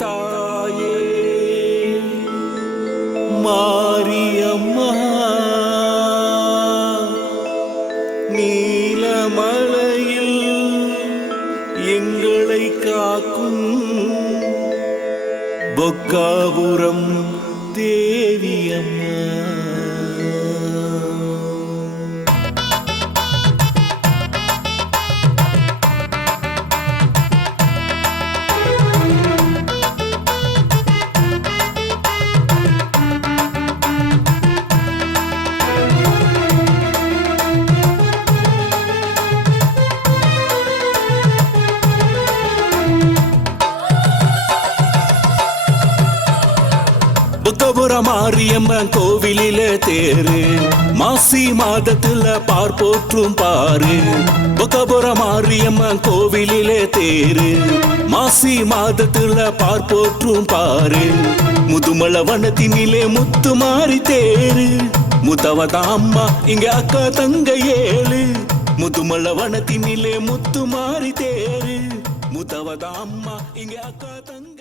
தாயே மாரியம்மா நீலமலையில் எங்களை காக்கும் பொக்காபுரம் தேவியம்மா. பொக்காபுரம் மாரியம்மன் கோவிலில தேரு மாசி மாதத்துல பார்ப்போற்றும் பாரு. பொக்காபுரம் மாரியம்மன் கோவிலில தேரு மாசி மாதத்துல பார்ப்போற்றும் பாரு. முதுமலை வனத்தினிலே முத்து மாறி தேரு முத்தவதா அம்மா இங்க அக்கா தங்க ஏழு. முதுமலை வனத்தினிலே முத்து மாறி தேரு முத்தவதா அம்மா இங்க அக்கா தங்க